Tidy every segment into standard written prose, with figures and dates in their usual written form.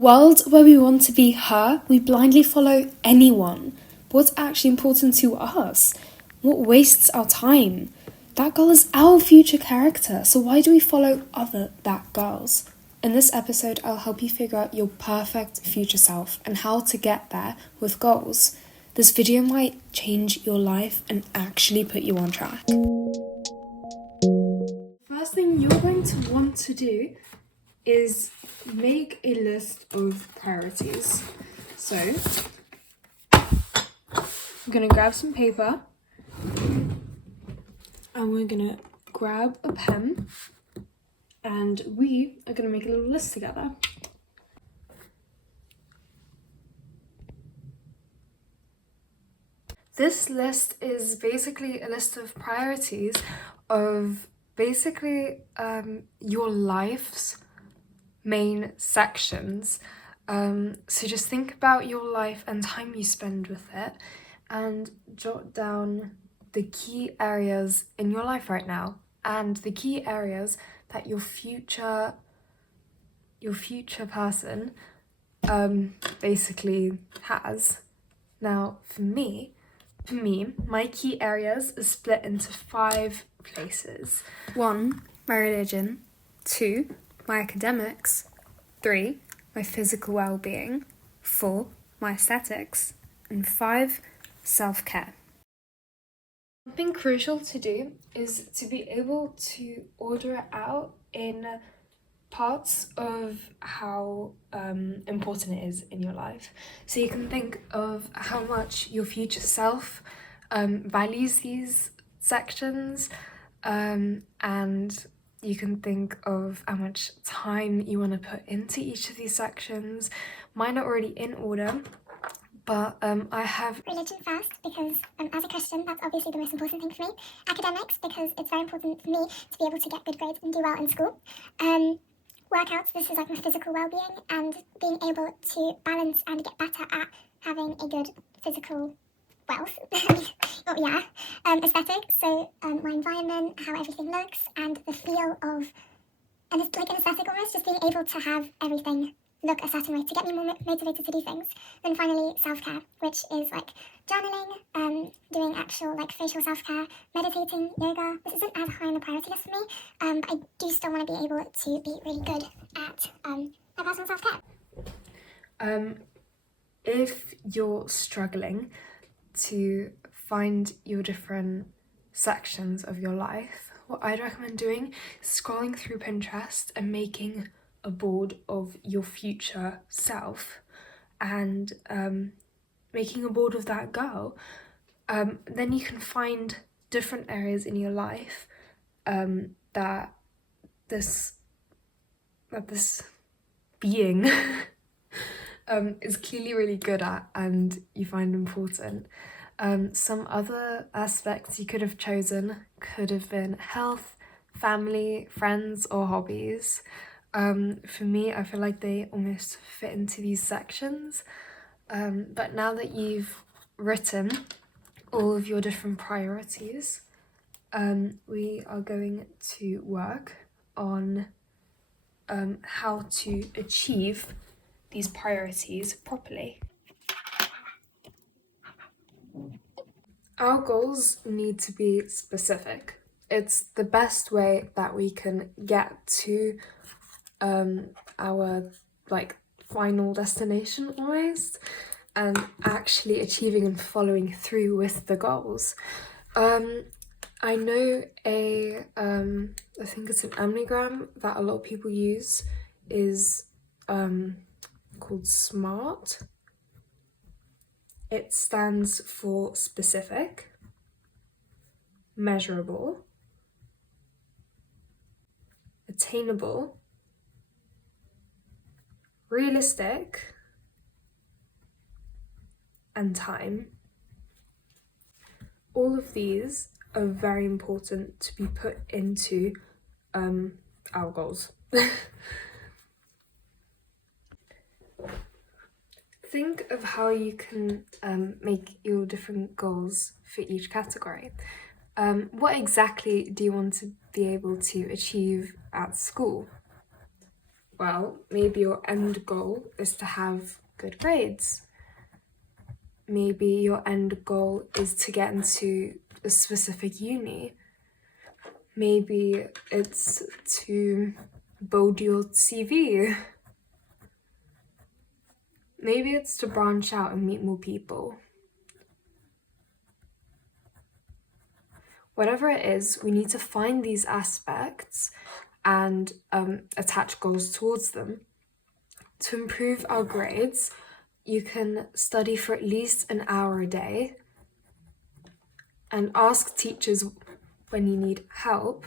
World where we want to be her, we blindly follow anyone. What's actually important to us? What wastes our time? That girl is our future character, so why do we follow other that girls? In this episode, I'll help you figure out your perfect future self and how to get there with goals. This video might change your life and actually put you on track. First thing you're going to want to do is make a list of priorities. So I'm gonna grab some paper and we're gonna grab a pen and we are gonna make a little list together. This list is basically a list of priorities of your life's main sections. So just think about your life and time you spend with it and jot down the key areas in your life right now and the key areas that your future person basically has. Now for me, my key areas are split into 5 places. 1, my religion. 2, my academics. 3, my physical well-being. 4, my aesthetics. And 5, self-care. Something crucial to do is to be able to order it out in parts of how important it is in your life. So you can think of how much your future self values these sections, and you can think of how much time you want to put into each of these sections. Mine are already in order, but I have religion first because as a Christian that's obviously the most important thing for me. Academics because it's very important for me to be able to get good grades and do well in school. Workouts, this is like my physical well-being and being able to balance and get better at having a good physical wealth. Aesthetic, so my environment, how everything looks and the feel of, and it's like an aesthetic almost, just being able to have everything look a certain way to get me more motivated to do things. Then finally, self-care, which is like journaling, doing actual like facial self-care, meditating, yoga. This isn't as high on the priority list for me, but I do still want to be able to be really good at my personal self-care. If you're struggling to find your different sections of your life, what I'd recommend doing is scrolling through Pinterest and making a board of your future self and making a board of that girl. Then you can find different areas in your life that this being is clearly really good at and you find important. Some other aspects you could have chosen could have been health, family, friends, or hobbies. For me, I feel like they almost fit into these sections. But now that you've written all of your different priorities, we are going to work on how to achieve these priorities properly. Our goals need to be specific. It's the best way that we can get to our final destination almost, and actually achieving and following through with the goals. I know I think it's an anagram that a lot of people use is called SMART. It stands for specific, measurable, attainable, realistic, and time. All of these are very important to be put into our goals. Think of how you can make your different goals for each category. What exactly do you want to be able to achieve at school? Well, maybe your end goal is to have good grades. Maybe your end goal is to get into a specific uni. Maybe it's to build your CV. Maybe it's to branch out and meet more people. Whatever it is, we need to find these aspects and attach goals towards them. To improve our grades, you can study for at least an hour a day and ask teachers when you need help.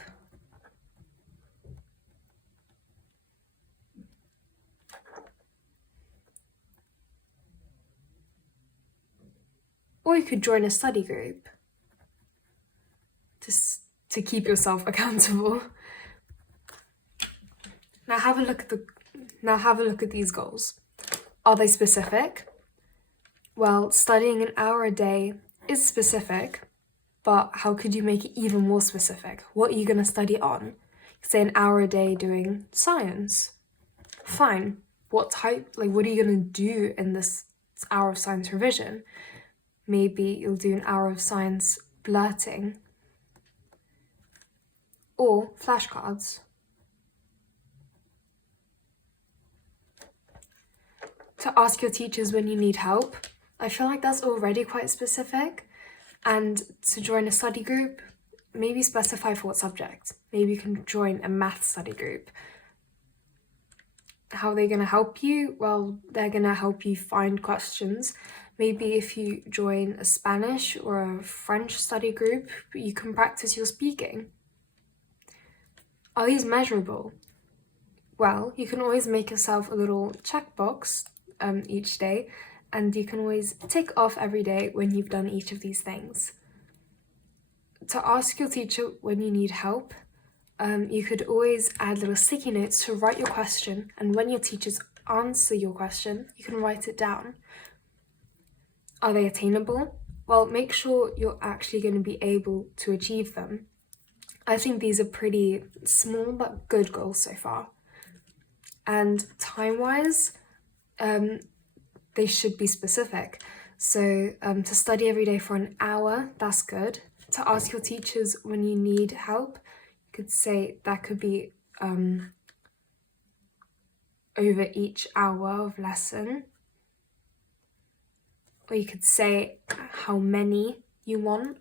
Or you could join a study group to keep yourself accountable. Now have a look at these goals. Are they specific? Well, studying an hour a day is specific, but how could you make it even more specific? What are you going to study on? Say an hour a day doing science. Fine. What are you going to do in this hour of science revision? Maybe you'll do an hour of science blurting or flashcards. To ask your teachers when you need help, I feel like that's already quite specific. And to join a study group, maybe specify for what subject. Maybe you can join a math study group. How are they going to help you? Well, they're going to help you find questions. Maybe if you join a Spanish or a French study group, you can practice your speaking. Are these measurable? Well, you can always make yourself a little checkbox each day, and you can always tick off every day when you've done each of these things. To ask your teacher when you need help, you could always add little sticky notes to write your question, and when your teachers answer your question, you can write it down. Are they attainable? Well, make sure you're actually going to be able to achieve them. I think these are pretty small but good goals so far. And time-wise, they should be specific. So to study every day for an hour, that's good. To ask your teachers when you need help, you could say that could be over each hour of lesson. Or you could say how many you want.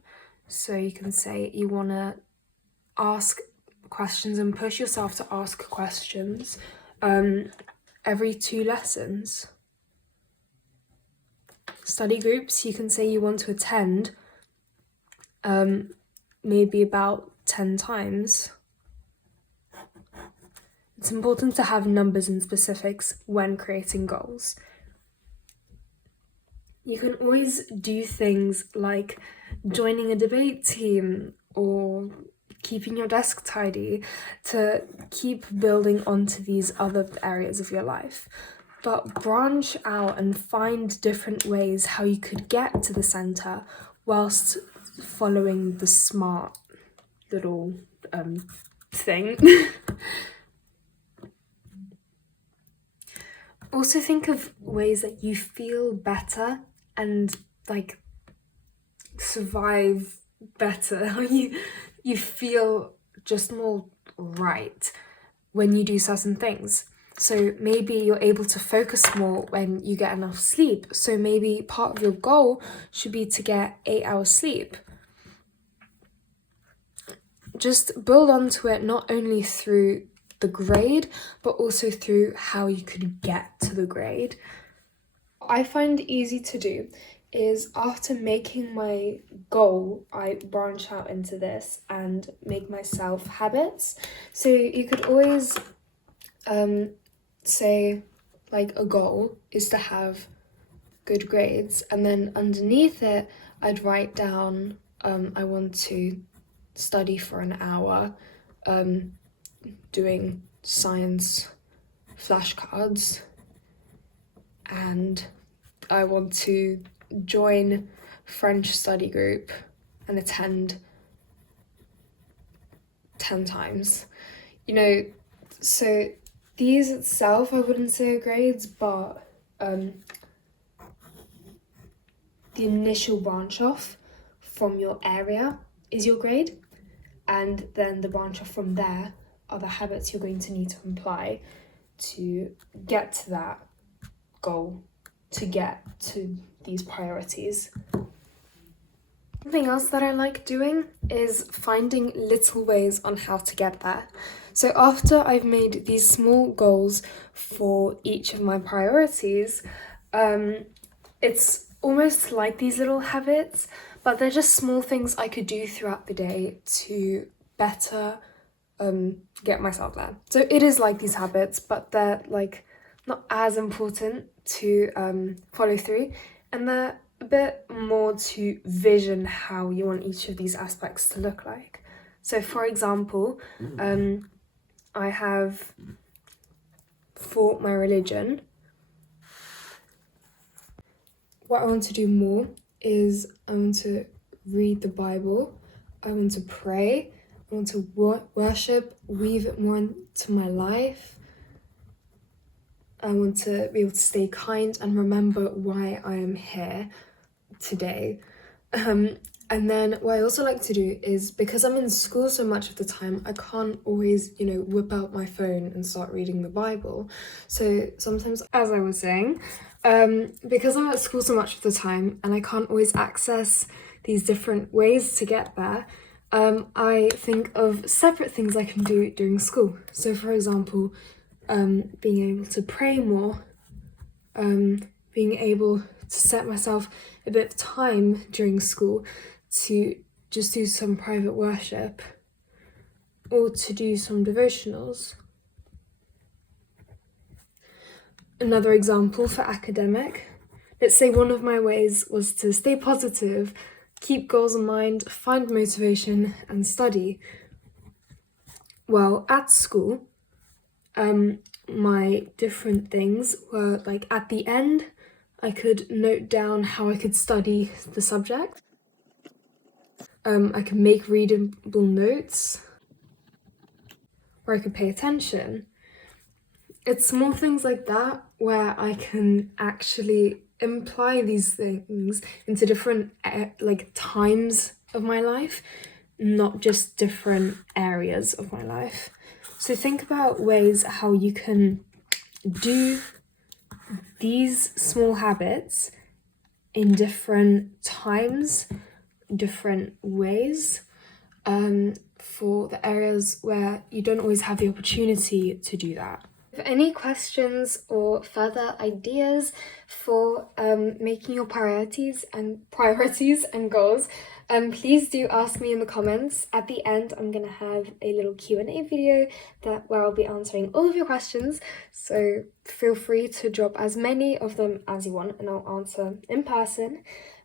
So you can say you want to ask questions and push yourself to ask questions every 2 lessons. Study groups, you can say you want to attend maybe about 10 times. It's important to have numbers and specifics when creating goals. You can always do things like joining a debate team or keeping your desk tidy to keep building onto these other areas of your life. But branch out and find different ways how you could get to the centre whilst following the smart little thing. Also think of ways that you feel better and survive better. How you feel just more right when you do certain things. So maybe you're able to focus more when you get enough sleep. So maybe part of your goal should be to get 8 hours sleep. Just build onto it not only through the grade, but also through how you could get to the grade. What I find easy to do is after making my goal, I branch out into this and make myself habits. So you could always say a goal is to have good grades, and then underneath it I'd write down I want to study for an hour doing science flashcards, and I want to join French study group and attend 10 times. So these itself I wouldn't say are grades, but the initial branch off from your area is your grade, and then the branch off from there are the habits you're going to need to apply to get to that goal, to get to these priorities. Something else that I like doing is finding little ways on how to get there. So after I've made these small goals for each of my priorities, it's almost like these little habits, but they're just small things I could do throughout the day to better get myself there. So it is like these habits, but they're like not as important to follow through, and they're a bit more to vision how you want each of these aspects to look like. So for example, I have for my religion, what I want to do more is I want to read the Bible, I want to pray, I want to worship, weave it more into my life. I want to be able to stay kind and remember why I am here today. And then what I also like to do is, because I'm in school so much of the time, I can't always, whip out my phone and start reading the Bible. So sometimes, as I was saying, because I'm at school so much of the time and I can't always access these different ways to get there, I think of separate things I can do during school. So for example, being able to pray more, being able to set myself a bit of time during school to just do some private worship or to do some devotionals. Another example for academic, let's say one of my ways was to stay positive, keep goals in mind, find motivation and study. Well, at school, my different things were like at the end, I could note down how I could study the subject. I could make readable notes, or I could pay attention. It's small things like that where I can actually imply these things into different times of my life, not just different areas of my life. So think about ways how you can do these small habits in different times, different ways, for the areas where you don't always have the opportunity to do that. If any questions or further ideas for making your priorities and goals, please do ask me in the comments. At the end, I'm gonna have a little Q&A video where I'll be answering all of your questions. So feel free to drop as many of them as you want, and I'll answer in person.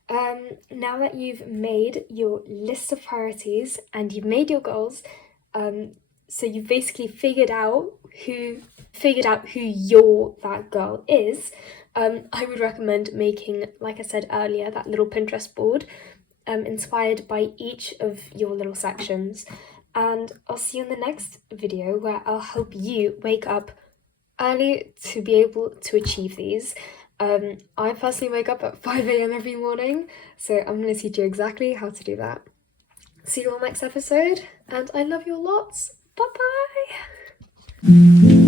Now that you've made your list of priorities and you've made your goals, so you've basically figured out who that girl is, I would recommend making, like I said earlier, that little Pinterest board inspired by each of your little sections. And I'll see you in the next video where I'll help you wake up early to be able to achieve these. I personally wake up at 5 a.m. every morning, so I'm going to teach you exactly how to do that. See you all next episode, and I love you lots. Bye bye.